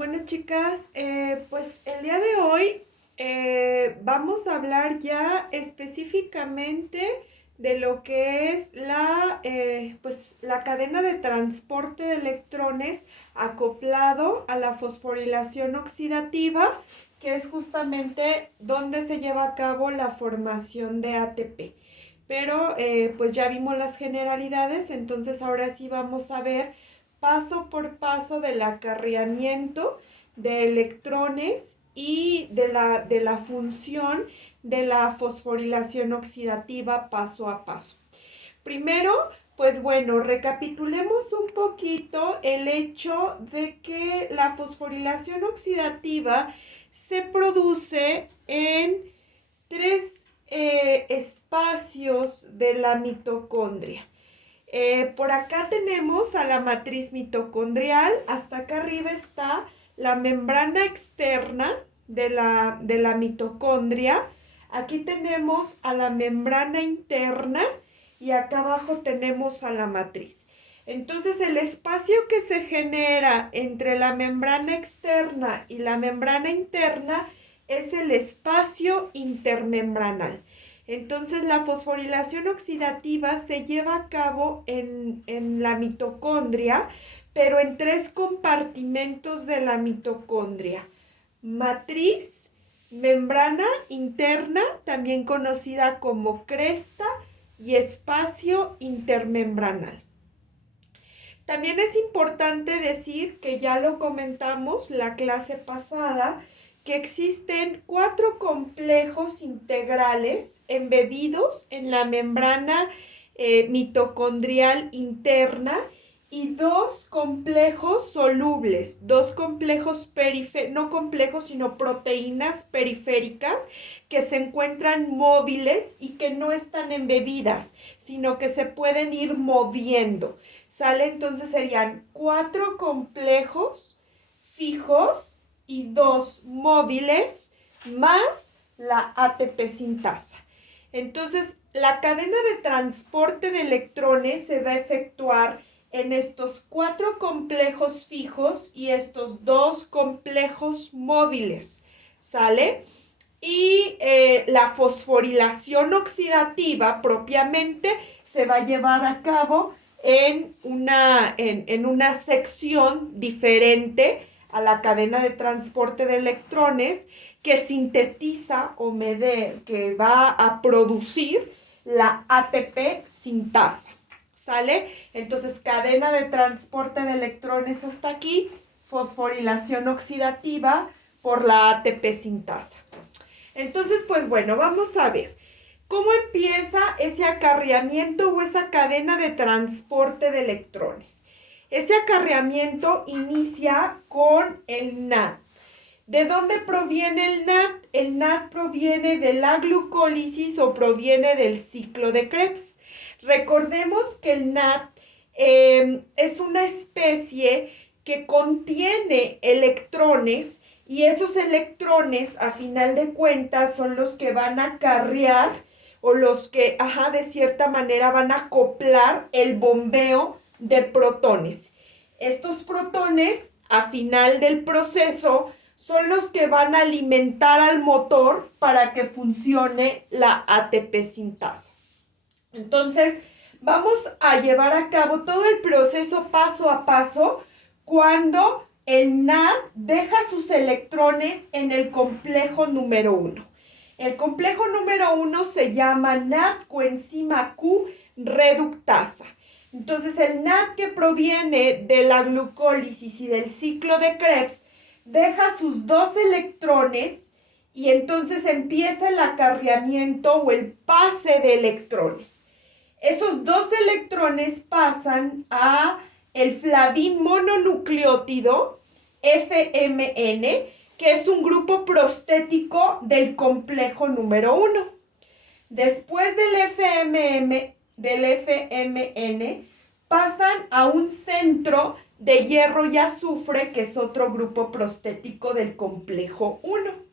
Bueno, chicas, pues el día de hoy vamos a hablar ya específicamente de lo que es pues, la cadena de transporte de electrones acoplado a la fosforilación oxidativa, que es justamente donde se lleva a cabo la formación de ATP. Pero pues ya vimos las generalidades, entonces ahora sí vamos a ver paso por paso del acarreamiento de electrones y de la función de la fosforilación oxidativa paso a paso. Primero, pues bueno, recapitulemos un poquito el hecho de que la fosforilación oxidativa se produce en tres espacios de la mitocondria. Por acá tenemos a la matriz mitocondrial, hasta acá arriba está la membrana externa de la mitocondria, aquí tenemos a la membrana interna y acá abajo tenemos a la matriz. Entonces el espacio que se genera entre la membrana externa y la membrana interna es el espacio intermembranal. Entonces la fosforilación oxidativa se lleva a cabo en la mitocondria, pero en tres compartimentos de la mitocondria: matriz, membrana interna, también conocida como cresta, y espacio intermembranal. También es importante decir, que ya lo comentamos la clase pasada, que existen 4 complejos integrales embebidos en la membrana mitocondrial interna y 2 complejos solubles, 2 complejos no complejos, sino proteínas periféricas que se encuentran móviles y que no están embebidas, sino que se pueden ir moviendo. ¿Sale? Entonces serían 4 complejos fijos y 2 móviles más la ATP sintasa. Entonces, la cadena de transporte de electrones se va a efectuar en estos 4 complejos fijos y estos 2 complejos móviles. ¿Sale? Y la fosforilación oxidativa propiamente se va a llevar a cabo en una sección diferente a la cadena de transporte de electrones, que sintetiza que va a producir la ATP sintasa. ¿Sale? Entonces, cadena de transporte de electrones hasta aquí, fosforilación oxidativa por la ATP sintasa. Entonces, pues bueno, vamos a ver cómo empieza ese acarreamiento o esa cadena de transporte de electrones. Ese acarreamiento inicia con el NAD. ¿De dónde proviene el NAD? El NAD proviene de la glucólisis o proviene del ciclo de Krebs. Recordemos que el NAD es una especie que contiene electrones, y esos electrones, a final de cuentas, son los que van a acarrear o los que, de cierta manera van a acoplar el bombeo de protones. Estos protones, a final del proceso, son los que van a alimentar al motor para que funcione la ATP sintasa. Entonces, vamos a llevar a cabo todo el proceso paso a paso cuando el NAD deja sus electrones en el complejo número 1. El complejo número 1 se llama NAD coenzima Q reductasa. Entonces, el NAD que proviene de la glucólisis y del ciclo de Krebs deja sus 2 electrones y entonces empieza el acarreamiento o el pase de electrones. Esos 2 electrones pasan a el flavin mononucleótido FMN, que es un grupo prostético del complejo número 1. Después del FMN pasan a un centro de hierro y azufre, que es otro grupo prostético del complejo 1.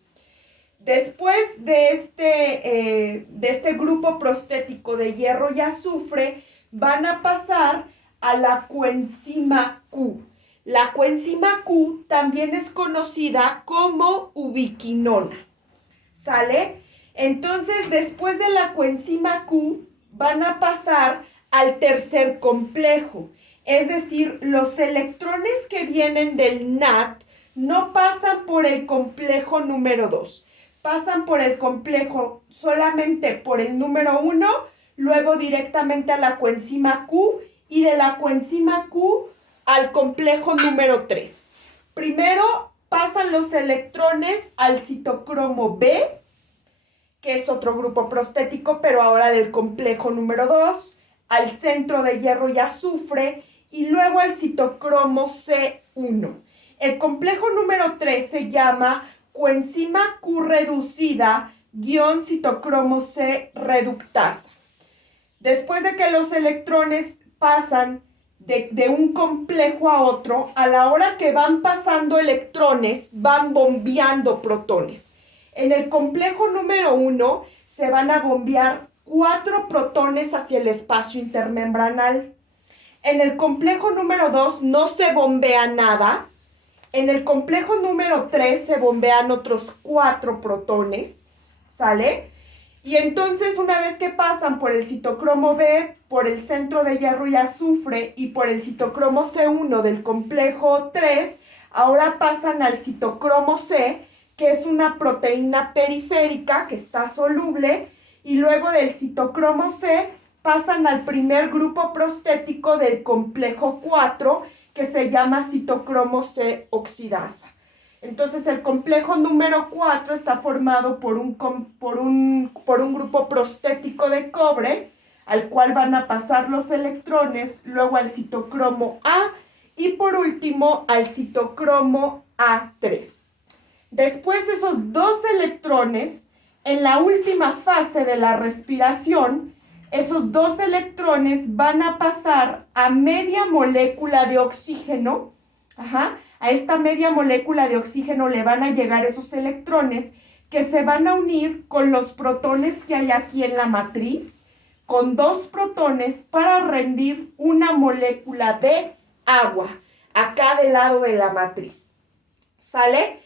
Después de este grupo prostético de hierro y azufre, van a pasar a la coenzima Q. La coenzima Q también es conocida como ubiquinona. ¿Sale? Entonces, después de la coenzima Q, van a pasar al tercer complejo. Es decir, los electrones que vienen del NAT no pasan por el complejo número 2. Pasan por el complejo solamente por el número 1, luego directamente a la coenzima Q y de la coenzima Q al complejo número 3. Primero pasan los electrones al citocromo B, que es otro grupo prostético, pero ahora del complejo número 2, al centro de hierro y azufre, y luego al citocromo C1. El complejo número 3 se llama coenzima Q reducida -- citocromo C reductasa. Después de que los electrones pasan de un complejo a otro, a la hora que van pasando electrones, van bombeando protones. En el complejo número 1 se van a bombear 4 protones hacia el espacio intermembranal. En el complejo número 2 no se bombea nada. En el complejo número 3 se bombean otros 4 protones, ¿sale? Y entonces, una vez que pasan por el citocromo B, por el centro de hierro y azufre y por el citocromo C1 del complejo 3, ahora pasan al citocromo C, que es una proteína periférica que está soluble, y luego del citocromo C pasan al primer grupo prostético del complejo 4, que se llama citocromo C oxidasa. Entonces, el complejo número 4 está formado por un grupo prostético de cobre, al cual van a pasar los electrones, luego al citocromo A y por último al citocromo A3. Después, esos 2 electrones, en la última fase de la respiración, esos 2 electrones van a pasar a media molécula de oxígeno. A esta media molécula de oxígeno le van a llegar esos electrones que se van a unir con los protones que hay aquí en la matriz, con 2 protones para rendir una molécula de agua, acá del lado de la matriz. ¿Sale?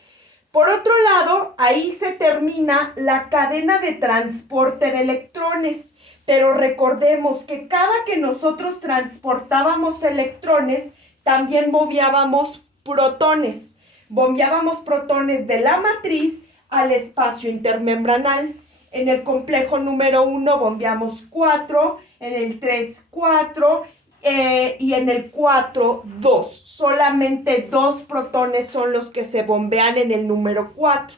Por otro lado, ahí se termina la cadena de transporte de electrones, pero recordemos que cada que nosotros transportábamos electrones, también bombeábamos protones. Bombeábamos protones de la matriz al espacio intermembranal. En el complejo número 1 bombeamos 4, en el 3 4 y en el 4 2. Solamente 2 protones son los que se bombean en el número 4.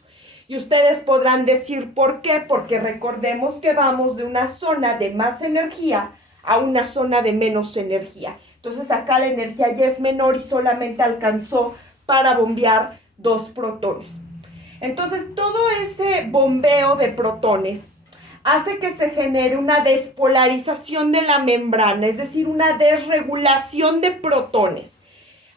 Y ustedes podrán decir ¿por qué? Porque recordemos que vamos de una zona de más energía a una zona de menos energía. Entonces acá la energía ya es menor y solamente alcanzó para bombear 2 protones. Entonces todo ese bombeo de protones hace que se genere una despolarización de la membrana, es decir, una desregulación de protones.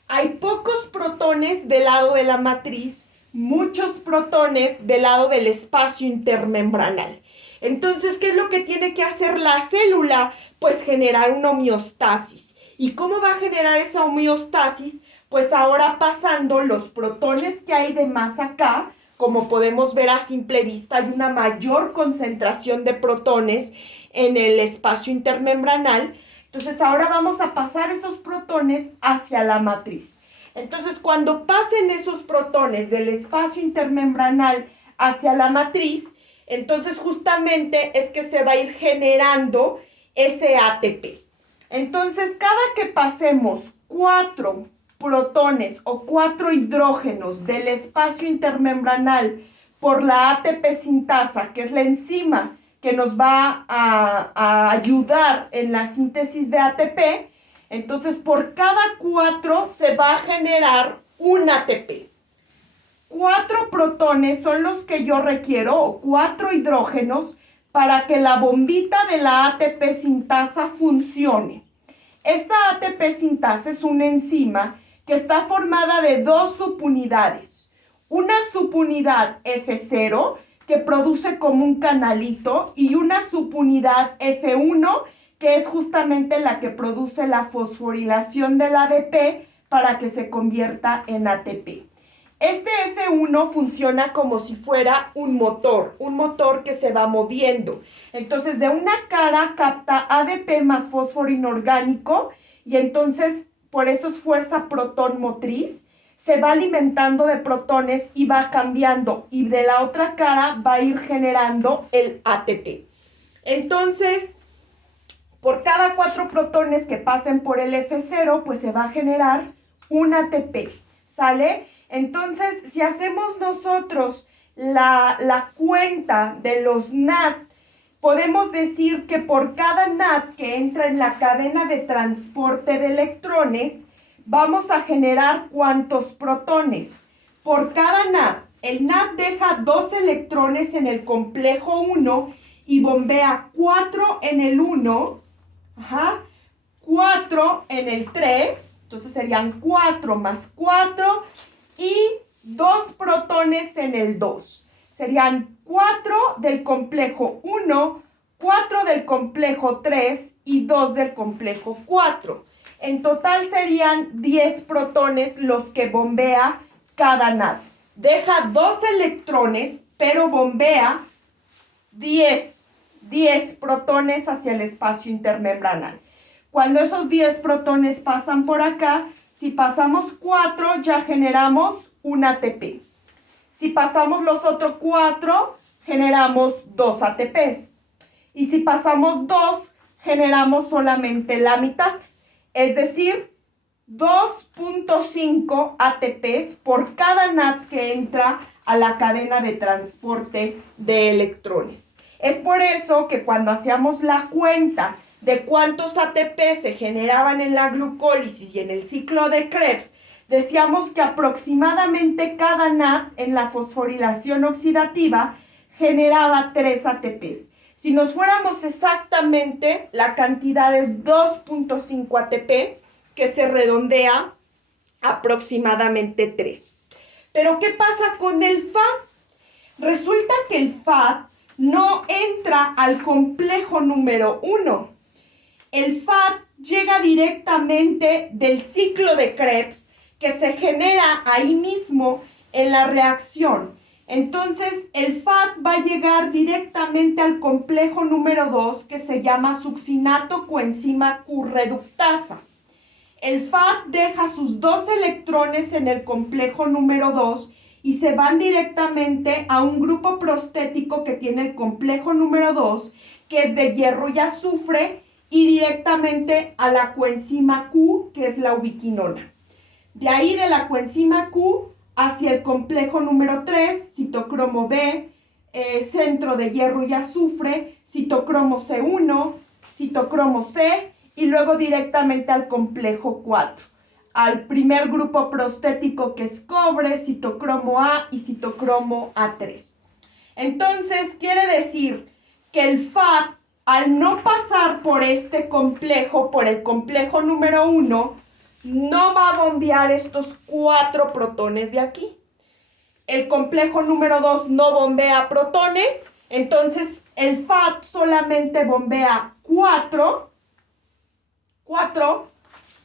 Hay pocos protones del lado de la matriz, muchos protones del lado del espacio intermembranal. Entonces, ¿qué es lo que tiene que hacer la célula? Pues generar una homeostasis. ¿Y cómo va a generar esa homeostasis? Pues ahora pasando los protones que hay de más acá, como podemos ver a simple vista, hay una mayor concentración de protones en el espacio intermembranal. Entonces ahora vamos a pasar esos protones hacia la matriz. Entonces cuando pasen esos protones del espacio intermembranal hacia la matriz, entonces justamente es que se va a ir generando ese ATP. Entonces cada que pasemos 4 protones o 4 hidrógenos del espacio intermembranal por la ATP sintasa, que es la enzima que nos va a ayudar en la síntesis de ATP, entonces por cada 4 se va a generar un ATP. 4 protones son los que yo requiero, o 4 hidrógenos, para que la bombita de la ATP sintasa funcione. Esta ATP sintasa es una enzima que está formada de 2 subunidades. Una subunidad F0, que produce como un canalito, y una subunidad F1, que es justamente la que produce la fosforilación del ADP para que se convierta en ATP. Este F1 funciona como si fuera un motor que se va moviendo. Entonces, de una cara capta ADP más fósforo inorgánico y entonces, por eso es fuerza protón motriz, se va alimentando de protones y va cambiando. Y de la otra cara va a ir generando el ATP. Entonces, por cada 4 protones que pasen por el F0, pues se va a generar un ATP, ¿sale? Entonces, si hacemos nosotros la cuenta de los NAD, podemos decir que por cada NAD que entra en la cadena de transporte de electrones, vamos a generar ¿cuántos protones? Por cada NAD, el NAD deja 2 electrones en el complejo 1 y bombea 4 en el 1, 4 en el 3, entonces serían 4 más 4 y 2 protones en el 2. Serían 4 del complejo 1, 4 del complejo 3 y 2 del complejo 4. En total serían 10 protones los que bombea cada NAD. Deja 2 electrones, pero bombea 10 protones hacia el espacio intermembranal. Cuando esos 10 protones pasan por acá, si pasamos 4, ya generamos un ATP. Si pasamos los otros 4, generamos 2 ATPs. Y si pasamos 2, generamos solamente la mitad. Es decir, 2.5 ATPs por cada NAD que entra a la cadena de transporte de electrones. Es por eso que cuando hacíamos la cuenta de cuántos ATP se generaban en la glucólisis y en el ciclo de Krebs, decíamos que aproximadamente cada NAD en la fosforilación oxidativa generaba 3 ATPs. Si nos fuéramos exactamente, la cantidad es 2.5 ATP, que se redondea aproximadamente 3. Pero, ¿qué pasa con el FAD? Resulta que el FAD no entra al complejo número 1. El FAD llega directamente del ciclo de Krebs que se genera ahí mismo en la reacción. Entonces, el FAD va a llegar directamente al complejo número 2 que se llama succinato coenzima Q-reductasa. El FAD deja sus 2 electrones en el complejo número 2 y se van directamente a un grupo prostético que tiene el complejo número 2, que es de hierro y azufre, y directamente a la coenzima Q, que es la ubiquinona. De ahí de la coenzima Q hacia el complejo número 3, citocromo B, centro de hierro y azufre, citocromo C1, citocromo C, y luego directamente al complejo 4, al primer grupo prostético que es cobre, citocromo A y citocromo A3. Entonces, quiere decir que el FAD, al no pasar por este complejo, por el complejo número 1, no va a bombear estos 4 protones de aquí. El complejo número 2 no bombea protones, entonces el FAD solamente bombea 4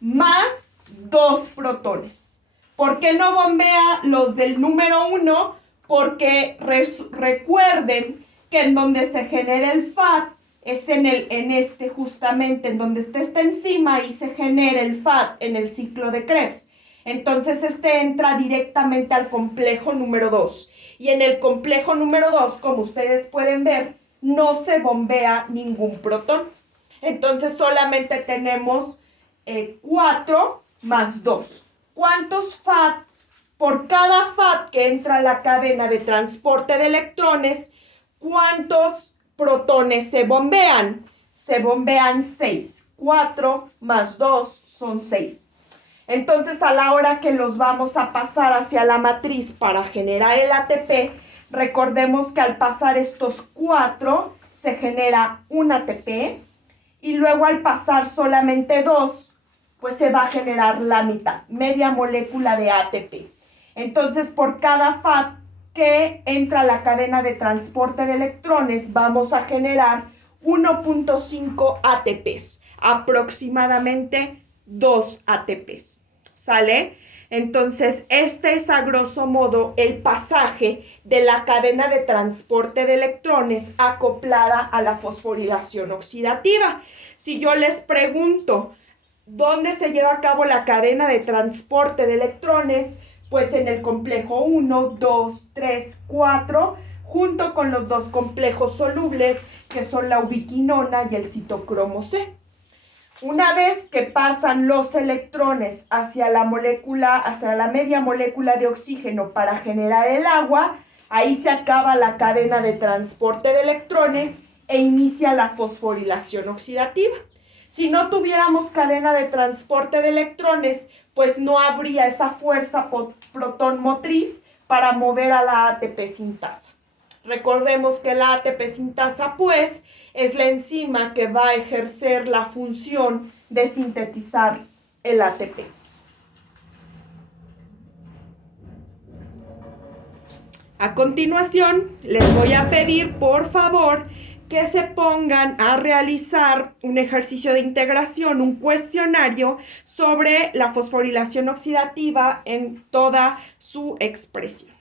más 2 protones. ¿Por qué no bombea los del número 1? Porque recuerden que en donde se genera el FAD es justamente en donde está esta enzima y se genera el FAD en el ciclo de Krebs. Entonces entra directamente al complejo número 2. Y en el complejo número 2, como ustedes pueden ver, no se bombea ningún protón. Entonces solamente tenemos 4 más 2. ¿Cuántos FAD? Por cada FAD que entra a la cadena de transporte de electrones, ¿cuántos protones se bombean? Se bombean 6. 4 más 2 son 6. Entonces, a la hora que los vamos a pasar hacia la matriz para generar el ATP, recordemos que al pasar estos 4 se genera un ATP y luego al pasar solamente 2, pues se va a generar la mitad, media molécula de ATP. Entonces, por cada FAD que entra a la cadena de transporte de electrones, vamos a generar 1.5 ATPs, aproximadamente 2 ATPs. ¿sale? Entonces, este es a grosso modo el pasaje de la cadena de transporte de electrones acoplada a la fosforilación oxidativa. Si yo les pregunto, ¿dónde se lleva a cabo la cadena de transporte de electrones? Pues en el complejo 1, 2, 3, 4, junto con los dos complejos solubles que son la ubiquinona y el citocromo C. Una vez que pasan los electrones hacia la molécula, hacia la media molécula de oxígeno para generar el agua, ahí se acaba la cadena de transporte de electrones e inicia la fosforilación oxidativa. Si no tuviéramos cadena de transporte de electrones, pues no habría esa fuerza protón motriz para mover a la ATP sintasa. Recordemos que la ATP sintasa, pues, es la enzima que va a ejercer la función de sintetizar el ATP. A continuación, les voy a pedir, por favor, que se pongan a realizar un ejercicio de integración, un cuestionario sobre la fosforilación oxidativa en toda su expresión.